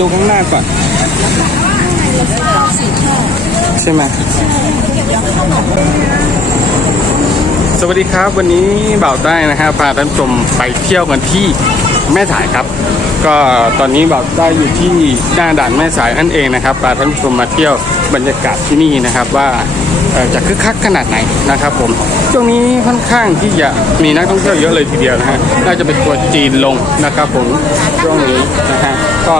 ดูข้างหน้าก่อน ใช่ไหมสวัสดีครับวันนี้บ่าวใต้นะฮะพาท่านชมไปเที่ยวกันที่ แม่สายครับ ก็ตอนนี้บ่าวใต้อยู่ที่หน้าด่านแม่สายนั่นเองนะครับพาท่านผู้ชมมาเที่ยวบรรยากาศที่นี่นะครับว่าจะคึกคักขนาดไหนนะครับผมช่วงนี้ค่อนข้างที่จะมีนักท่องเที่ยวเยอะเลยทีเดียวนะฮะน่าจะเป็นตัวจีนลงนะครับผมช่วงนี้นะฮะก็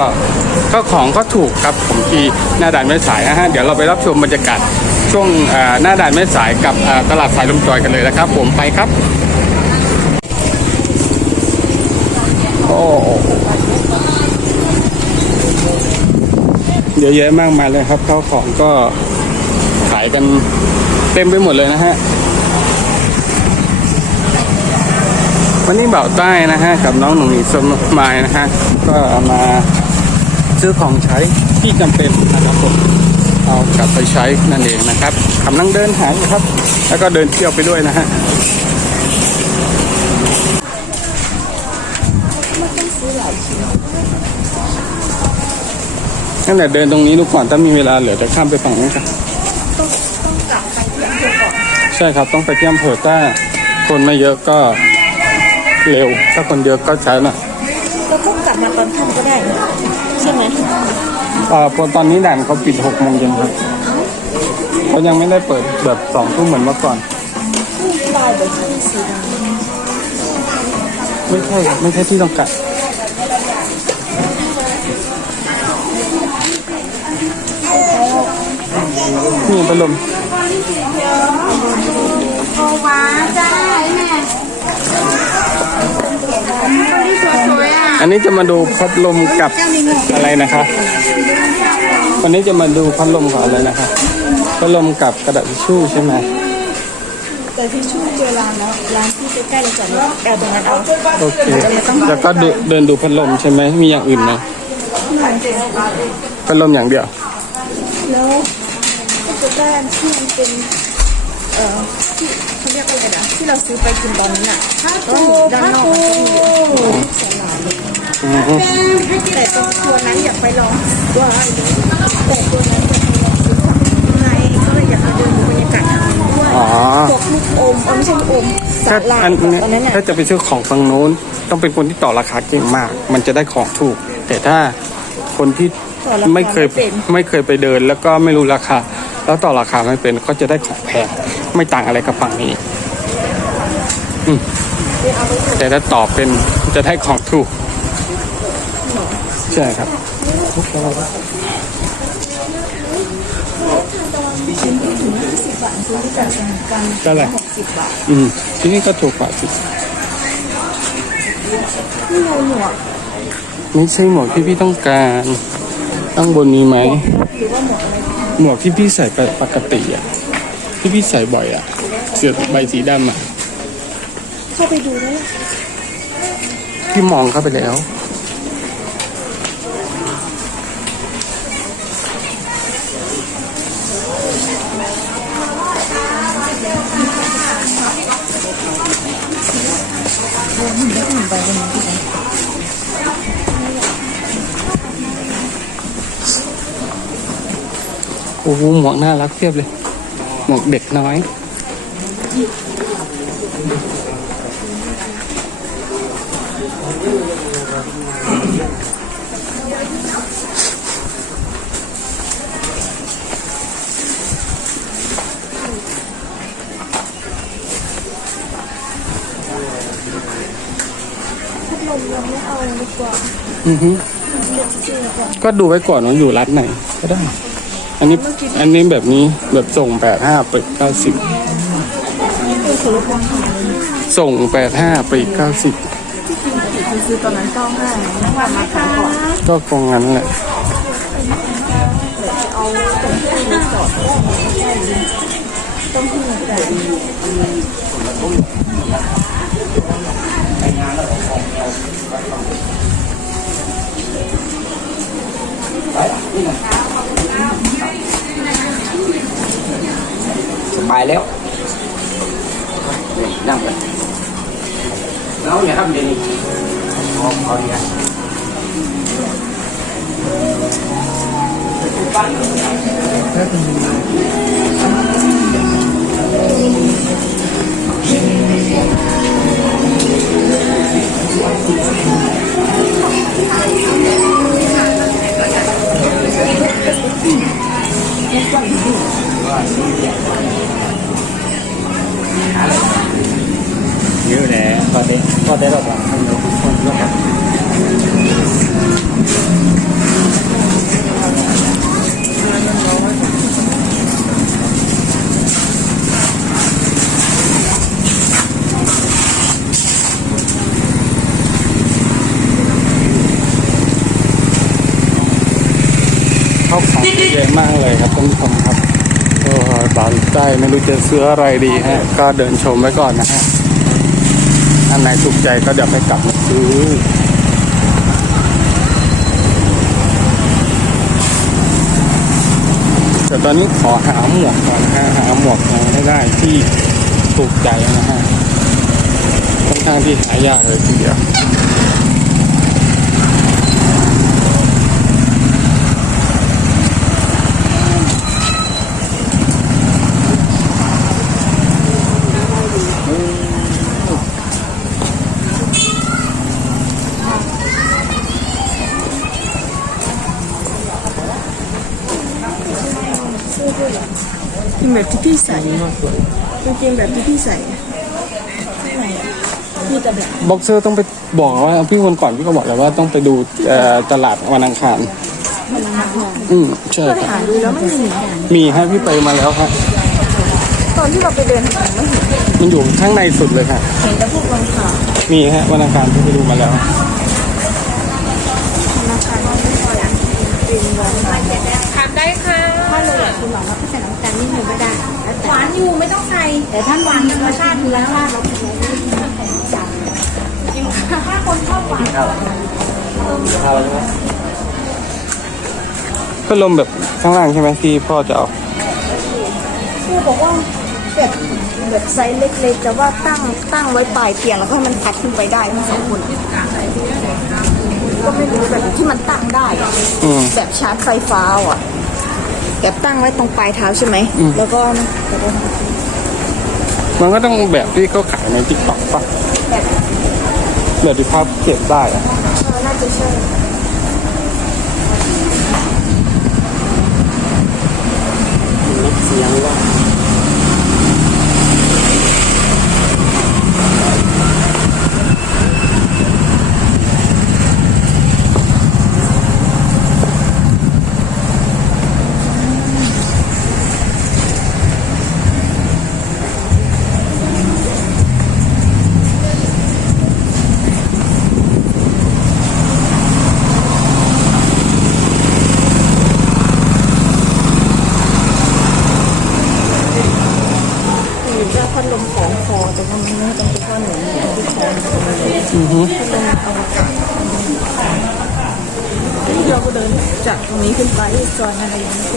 ก็ของก็ถูกครับผมที่หน้าด่านแม่สายนะฮะเดี๋ยวเราไปรับชมบรรยากาศช่วงหน้าด่านแม่สายกับตลาดสายลมจอยกันเลยนะครับ ผมไปครับ โอ้ เยอะแยะมากมายเลยครับข้าวของก็ขายกันเต็มไปหมดเลยนะฮะ วันนี้เบ่าวใต้นะฮะ กับน้องหนุ่มหนีสมายนะฮะ ก็มาซื้อของใช้ที่จำเป็นนะครับผมเอากลับไปใช้นั่นเองนะครับกำลังเดินหาอยู่ครับ แล้วก็เดินเที่ยวไปด้วยนะฮะ นั่นแหละเดินตรงนี้ดูก่อนถ้ามีเวลาเหลือจะข้ามไปฝั่งนู้นกันใช่ครับต้องไปที่อำเภอถ้าคนไม่เยอะก็เร็ว ถ้าคนเยอะก็ช้าหน่อยเราต้องกลับมาตอนค่ำก็ได้นะใช่ไหมอ่าพอตอนนี้ด่านเขาปิดหกโมงเย็นครับเขายังไม่ได้เปิดแบบสองทุ่มเหมือนเมื่อก่อนลายแบบที่สีดไม่ใช่ครับไม่ใช่ที่ต้องกา นี่พัดลมโอว้าจ้าแม่คนที่สวยๆอะอันนี้จะมาดูพัดลมกับอะไรนะคะวันนี้จะมาดูพัดลมกับอะไรนะคะพัดลมกับกระดาษทิชชู่ใช่ไหมำแต่ที่ช่วยเจอร้านแล้วร้านที่ใกล้ๆเราจอดรถแอลตรงนั้นเอาโอเคแล้วก็ดูเดินดูพัดลมใช่ไหมมีอย่างอื่นไหมพัดลมอย่างเดียวแล้ว ก็จะได้อันที่มันเป็น เอ่อที่เขาเรียกอะไรนะที่เราซื้อไปกินตอนนั้นอะก็ด้านนอกมันก็มีสลายเลยอือฮึแต่ตรงตัวนั้นอยากไปลองว่าแต่ตัวนั้นอยากไปลองซื้อของข้างในก็เลยอยากไปเดินดูบรรยากาศทางนี้ด้วยอ๋อ พวกลูกอมเออไม่ใช่ลูกอมสาถ้าลายอันเนี้ยตอนนั้นน่ะ ถ้าจะไปซื้อของฝั่งนู้น ต้องเป็นคนที่ต่อราคาเก่งมาก มันจะได้ของถูก แต่ถ้าคนที่ไม่เคยไม่เคยไปเดินแล้วก็ไม่รู้ราคา แล้วต่อราคาไม่เป็นก็จะได้ของแพงไม่ต่างอะไรกับฝั่งนี้อืมแต่ถ้าตอบเป็นจะได้ของถูก ใช่ครับก็เลยอืม ที่นี่ก็ถูกกว่าสินี่ไงหมวกไม่ใช่หมวกที่พี่ต้องการข้างบนนี้ไหม หรือว่าหมวกอะไรหมวกที่พี่ใส่ไปปกติอะ ที่พี่ใส่บ่อยอะ เสื้อใบสีดำอะ เข้าไปดูได้พี่มองเข้าไปแล้ว โอ้โหหมวกน่ารักเพียบเลย หมวกเด็กน้อย ลมยังไม่เอาดีกว่าอือฮึก็ดูไว้ก่อนว่าอยู่รัฐไหนก็ได้ อันนี้อันนี้แบบนี้แบบส่งแปดห้าปีเก้าสิบส่งแปดห้าปีเก้าสิบคือซื้อตอนนั้นเก้าห้าน้ำหวานมาขายก่อนก็คงงั้นแหละเอาตรงที่รี สอร์ทต้องที่มันแต่สบายแล้วนี่นั่งไปแล้วเนี่ยครับเดี๋ยวนี้เอาเอาเนี่ยเยอะแหละพอได้พอได้หรอกอ่ะมันเราทุกคนแล้วครับเข้าขอ งเยมากเลยครับท่านผู้ชมครับโอ้ยบานใจไม่รู้จะซื้ออะไรดีฮะก็เดินชมไว้ก่อนนะฮะอันไหนถูกใจก็เดี๋ยวไปกลับมาซื้อแต่ตอนนี้ขอหาหมวกก่อนนะฮะหาหมวกยังไม่ได้ที่ถูกใจนะฮะค่อนข้างที่หายากเลยทีเดียว เป็น แบบที่พี่ใส่กางเกงแบบที่พี่ใส่อะมีแต่แบบบ็อกเซอร์ต้องไปบอกว่าพี่วันก่อนพี่ก็บอกแล้วว่าต้องไปดูเอ่อตลาดวันอังคาร อืมใช่ก็ครับหาดูแล้วไม่มีมีฮะพี่ไปมาแล้วครับตอนที่เราไปเดินทางไม่เห็นมันอยู่ข้างในสุดเลยค่ะ เห็นแต่พวกรองเท้ามีฮะวันอังคารพี่ไปดูมาแล้วธนาคารไม่พอแล้วเป็นรองเท้าทำได้ค่ะ ถ้าเลยแบบคุณหลอกว่าพี่ใส่น้ำตาลนิดนึงก็ได้แล้วแต่หวานอยู่ไม่ต้องใส่แต่ถ้าหวานธรรมชาติธรรมชาติเราเป็นถ้าคนชอบหวานข้าวข้าวใช่ไหมก็ลมแบบข้างล่างใช่ไหมที่พ่อจะเอาผู้บอกว่าแบบแบบไซส์เล็กๆแต่ว่าตั้งตั้งไว้ปลายเตียงแล้วก็ให้มันพัดขึ้นไปได้ทั้งสองคนก็ไม่รู้แบบที่มันตั้งได้อะอืม แบบชาร์จไฟฟ้าอะ แบบตั้งไว้ตรงปลายเท้าใช่ไหม อืม แล้วก็แล้วก็มันก็ต้องแบบที่เขาขายในทิกตอกป่ะแบบแบบที่ภาพเก็บได้อะเออน่าจะใช่เสียงว่า ของคอแต่ว่ามันไม่ต้องเป็นข้อหนึ่งที่คออือฮึเราก็เดินจากตรงนี้ขึ้นไปซอยอะไรอย่างนี้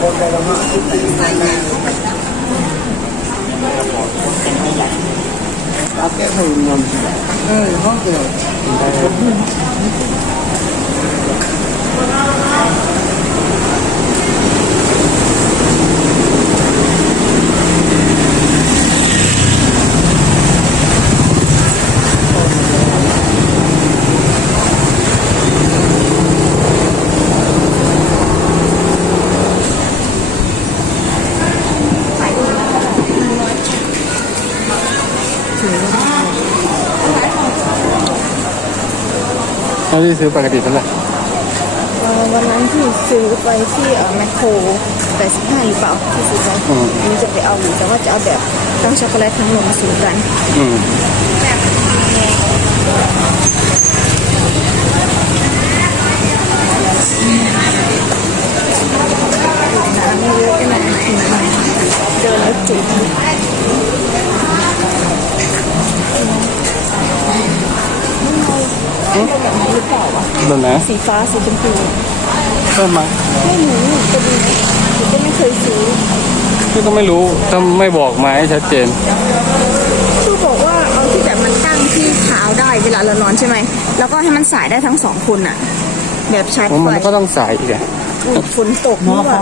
เอาแก้วเงินเอ อห้องเดียวแล้ วที่ซื้อปกติเท่าไหร่เอ่อวันนั้นที่ซื้อไปที่เอ่อแมคโคร85หรือเปล่าที่ซื้อไปอันนี้จะไปเอาอยู่แต่ว่าจะเอาแบบทั้งช็อกโกแลตทั้งนมผสมกันอืมน้ำไม่เยอะก็นะเดินแล้วจุก ดนนะ สีฟ้าสีชมพูใช่ไหมไม่รู้จะดูไหมหนูก็ไม่เคยซื้อพี่ก็ไม่รู้ถ้าไม่บอกมาให้ชัดเจนคือบอกว่าเอาที่แบบมันตั้งที่เท้าได้เวลาเรานอนใช่ไหมแล้วก็ให้มันสายได้ทั้งสองคนอะแบบชาร์จเพราะไฟมันก็ต้องสายอีกอะอุ๊ยฝนตกนี่หว่า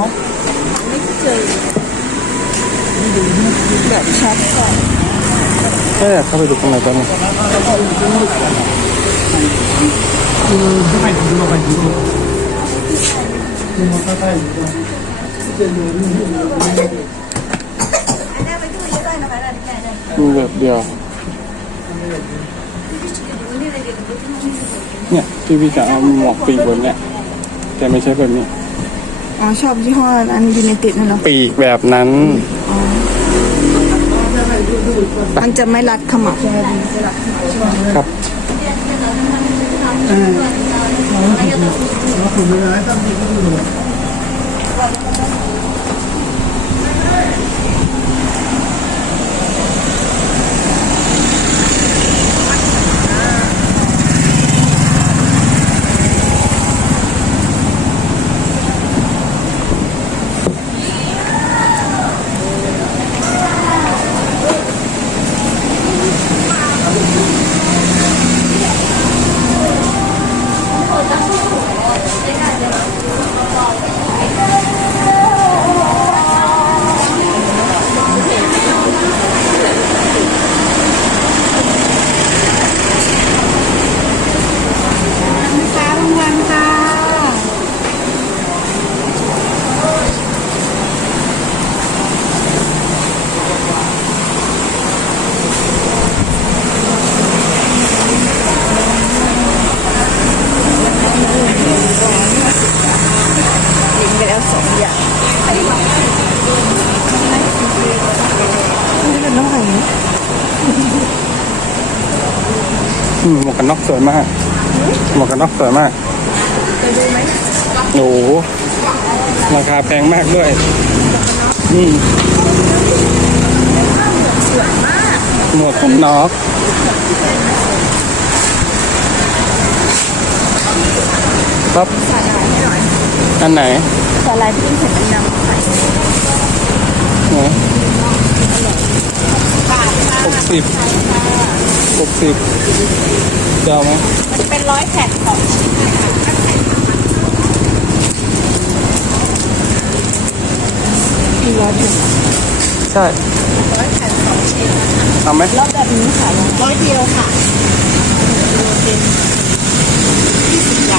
ไม่เคยแบบชาร์จไฟก็อยากเข้าไปดูข้างในตอนนี้ มีแบบเดียวเนี่ยที่พี่จะเอาหมวกปีกบนเนี่ยแต่ไม่ใช่แบบนี้อ๋อชอบยี่ห้ออันยูเนต็ดนั่นเนาะปีกแบบนั้นมันจะไม่รัดขมับใช่ไหมครับ ค่ะรางวัลค่ะ ลิงไปแล้วสองอย่างนี่เป็นน้ อืมหมวกกันน็อกสวยมาก หมวกกันน็อกสวยมากโอ้โหราคาแพงมากด้วย อืมหมวกกันน็อกครับอันไหนสไลด์ที่เป็นเห็นเป็นน้ำไข่ หนหกสิบหกสิบจะเอาไหมมันเป็นร้อยแผ่นของชิ้นนะคะมีร้อยเดียวใช่ร้อยแผ่นสองชิ้นเอาไหมแล้วแบบนี้ค่ะร้อยเดียวค่ะเป็นยี่สิบอย่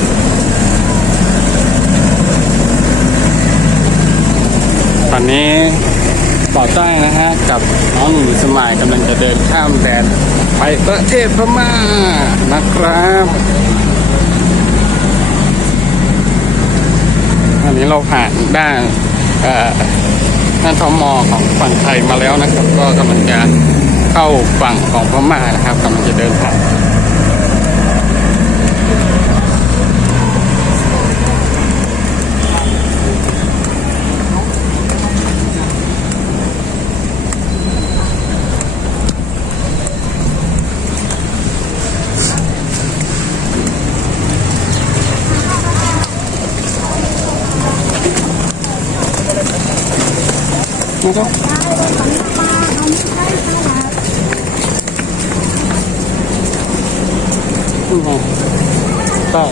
ตอนนี้ต่อใต้นะฮะ กับน้องหนูสมัยกำลังจะเดินข้ามแดนไปประเทศพม่านะครับ อันนี้เราผ่านด้านเอ่อด้านทมอของฝั่งไทยมาแล้วนะครับ ก็กำลังจะเข้าฝั่งของพม่านะครับกำลังจะเดินผ่าน นะครับอืมก็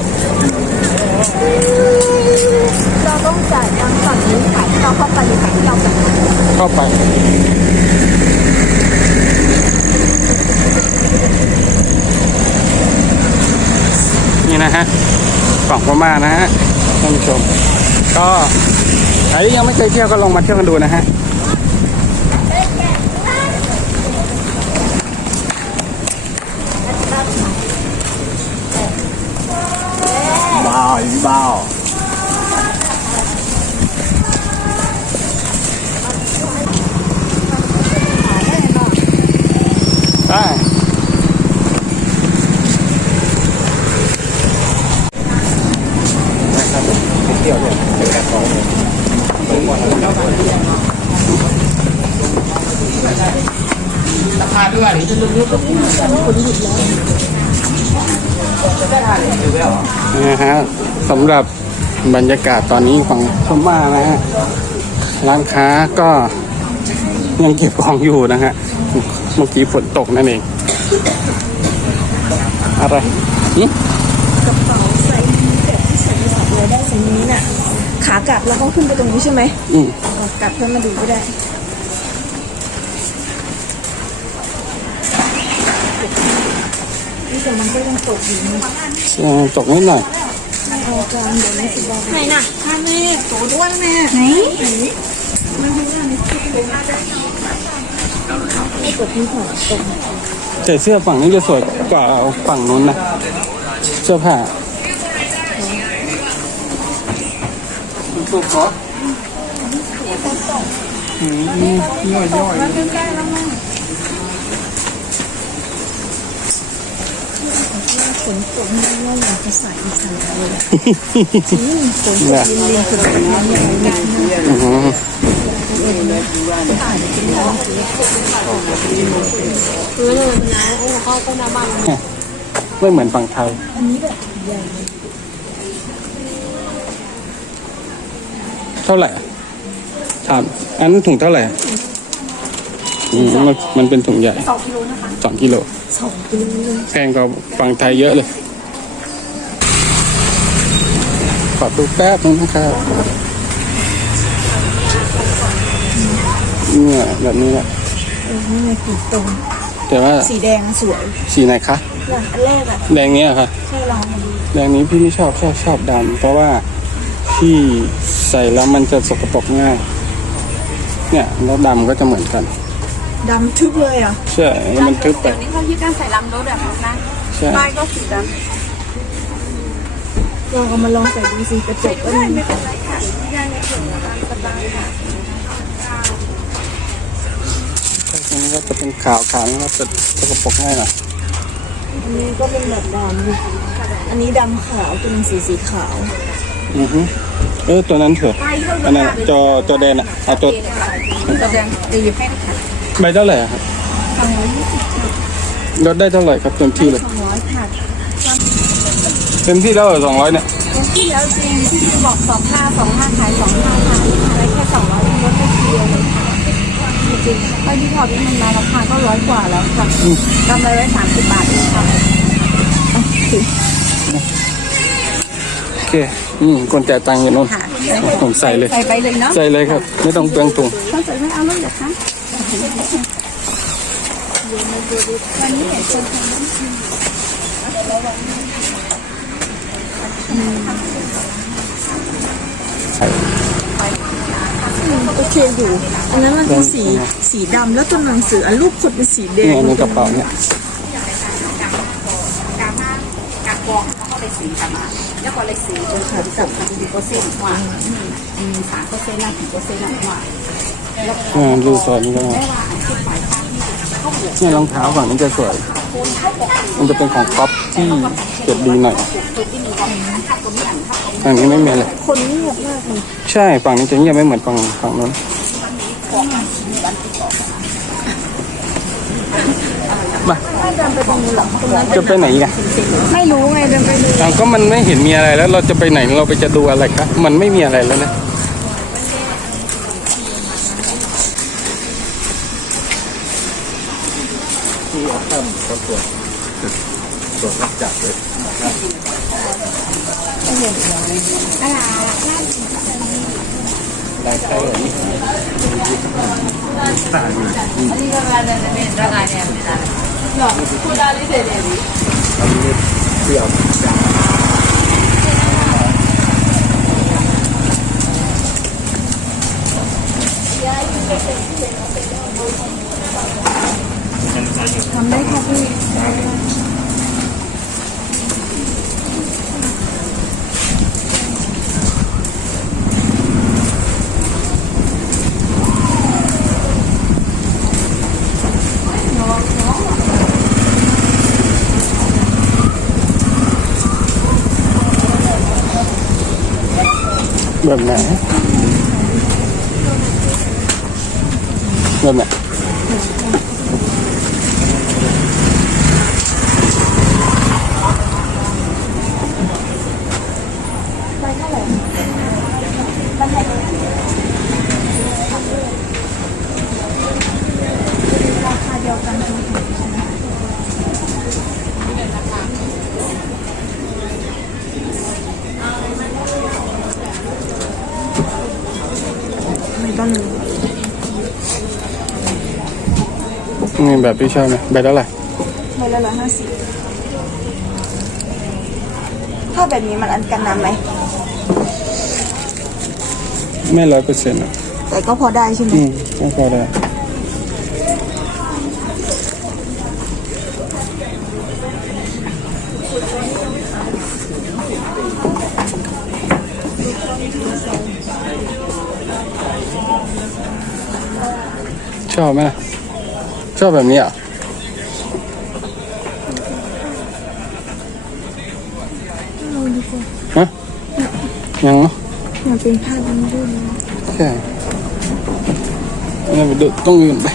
เราต้องจ่ายทางฝั่งนี้ค่ะที่เราเข้าไปหรือฝั่งที่เราแบบเข้าไปนี่นะฮะฝั่งพม่านะฮะท่านผู้ชม ก็ใครที่ยังไม่เคยเที่ยวก็ลองมาเที่ยวกันดูนะฮะ บ้าใช่นะครับผมเที่ยวเนี่ยเป็นการของผมผมบอกแล้วราคาด้วยหรือจะลุกลุกลุกลุกลุกลุก สำหรับบรรยากาศตอนนี้ฝั่งพม่านะฮะร้านค้าก็ยังเก็บของอยู่นะฮะเมื่อกี้ฝนตกนั่นเอง อะไรหึกระเป๋าไซส์นี้แบบที่ใส่ใส่เลยได้ไซส์นี้น่ะ ขากลับแล้วก็ขึ้นไปตรงนี้ใช่ไหมอืมขากลับเพื่อมาดูก็ได้นี่แต่มันก็ยังตกอยู่นะใช่ตกนิดหน่อย ไม่สิบบาทไหนน่ะข้าแม่โตด้วนแม่ไหนไม่กดที่หัวตกแต่เสื้อฝั่งนี้จะสวยกว่าฝั่งนู้นนะเสื้อผ้าถูกเหรออืมย่อยย่อยฝ นตกนี่ว่าอยากจะใส่อีกสักเลยอะจริงฝนตกลินลินคือแบบนี้อะไรเนี่ยอือหือคือเลยมันน้ำอ้เขาก็น้ำบ้านไม่เหมือนฝั่งไทยอันนี้แบบใหญ่เท่าไหร่อะถามอันนั้นถุงเท่าไหร่อะอื มมันมันเป็นถุงใหญ่สองกิโลนะคะสองกิโลสองกิโลเลยแพงกว่าฝั่งไทยเยอะเลยขอดูแป๊บนึงนะครับเนี่ยแบบนี้แหละเออนี่ไงสีตรงแต่ว่าสีแดงสวย สีไหนคะเนี่ยอันแรกอะแดงเนี้ยค่ะใช่ลองมาดูแดงนี้พี่ไม่ชอบชอบชอบดำเพราะว่าพี่ใส่แล้วมันจะสกปรกง่าย เนี่ยแล้วดำก็จะเหมือนกัน ดำทึบเลยอะใช่แล้วมันทึบไป เดี๋ยวนี้เขายึดการใส่ลำรถแบบนั้นนะใช่ ป้ายก็สีดลองเอามาลองใส่ดูสิกระจกก็มีตรงนี้ก็จะเป็นขาวขาวนี่ก็จะสกปรกง่ายหน่อยอันนี้ก็เป็นแบบดำอันนี้ดำขาวตัวหนึงสีสีขาวอือฮึเออตัวนั้นเถอะ อันนั้นจอจอแดนอะเอาตัวำตัวแดงจะหยิบให้ค่ะ ใบเท่าไหร่อะครับลดได้เท่าไหร่ครับเต็มที่เลย สองร้อยค่ะเต็มที่แล้วสองร้อยเนี่ยที่แล้วจริงที่พี่บอกสองห้าสองห้าขายสองห้าค่ะอะไรแค่สองร้อยลดได้ทีเดียวเลยค่ะจริงๆเพราะที่พอที่มันมาราคาก็ร้อยกว่าแล้วค่ะกำไรไว้สามสิบบาทเองค่ะโอเค อืมคนจ่ายตังค์อยู่นู่นค่ะผมใส่เลย ใส่ไปเลยเนาะใส่เลยครับ ไม่ต้องเปลืองตุงถ้าใส่ไม่เอาเลยเหรอคะ วันนี้เนี่ยคนทำน้ำชิมโอเคอยู่ อันนั้นมันคือสีสีดำแล้วตัวหนังสืออันรูปคนเป็นสีแดนี่งอันนี้กระเป๋าเนี่ยกากองแล้วก็เลยสีกลับมาแล้วก็เลยสีจนถึงสามสิบเปอร์เซ็นต์กว่าอืมสามเปอร์เซ็นต์ละกี่เปอร์เซ็นต์ละกว่า อ่าดูสอนนี้ก็ได้เนี่ยรองเท้าฝั่งนี้จะสวย มันจะเป็นของก๊อปที่เก็บดีหน่อยฝั่งนี้ไม่มีอะไรคนเงียบมากเลยใช่ฝั่งนี้จะเงียบไม่เหมือนฝั่งฝั่งนู้นมาเดินไปตรงนู้นหรอตรงนั้นจะไปไหนอีกันไม่รู้ไงเดินไปดูอ้าวก็มันไม่เห็นมีอะไรแล้วเราจะไปไหนเราไปจะดูอะไรครับมันไม่มีอะไรแล้วนะ เอาข้ามเขาตรวจตรวจรับจับเลยได้ใช่เลยนี่ตาดีอันนี้ก็เป็นอะไรเนี่ยราคาเนี่ยหรอคุณดาลิเดเดลีอันนี้เที่ยวจับ ทำได้ค่ะพี่แบบไหนแบบเนี้ย ราคาเดียวกันทั้งหมดใช่ไหมไม่ต้อง มีแบบที่ชอบไหมแบบเท่าไหร่ใบละร้อยห้าสิบถ้าแบบนี้มันอันกันน้ำไหม ไม่ร้อยเปอร์เซ็นต์อะแต่ก็พอได้ใช่ไหม อืมก็พอได้ชอบไหมล่ะ ชอบแบบนี้เหรอะเราดีกว่าฮะยังเนาะมันเป็นผ้าดิ้นด้วยใช่งั้นไปดูต้องอื่นไป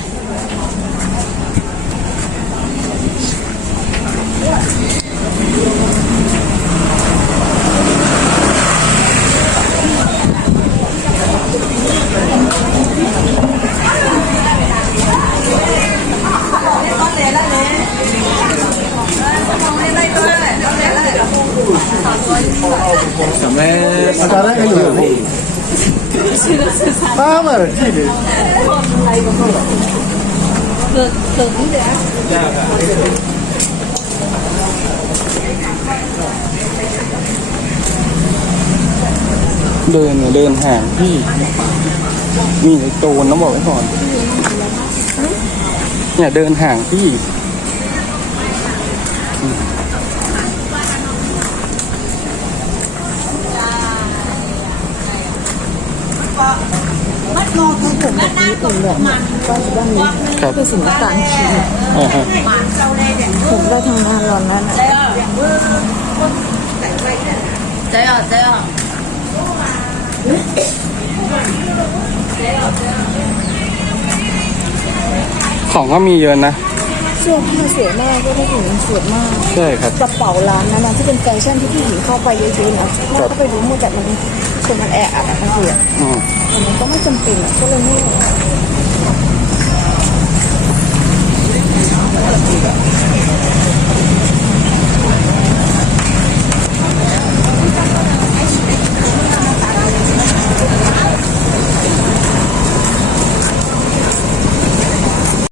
까마를 찌리. 그, 그, 누구야? đơn đơn hàng thì nhìn cái tồn nó bỏ cái còn nhà đơn hàng cái บอกไว้ก่อนเนี่ยเดินห่างพี่ครับคือสินค้าการคิดอ่าฮะผมได้ทำงานร้อนนั้นอะของก็มีเยอะนะเสื้อผ้าสวยมากก็ได้ถึงสวยมากใช่ครับกระเป๋าร้านนั้นนะที่เป็นแฟชั่นที่ผู้หญิงเข้าไปเยอะๆนะเราก็ไปดูหมดแต่มันคนมันแออัดอะบางทีอะอืม แต่มันก็ไม่จำเป็นก็เลยไม่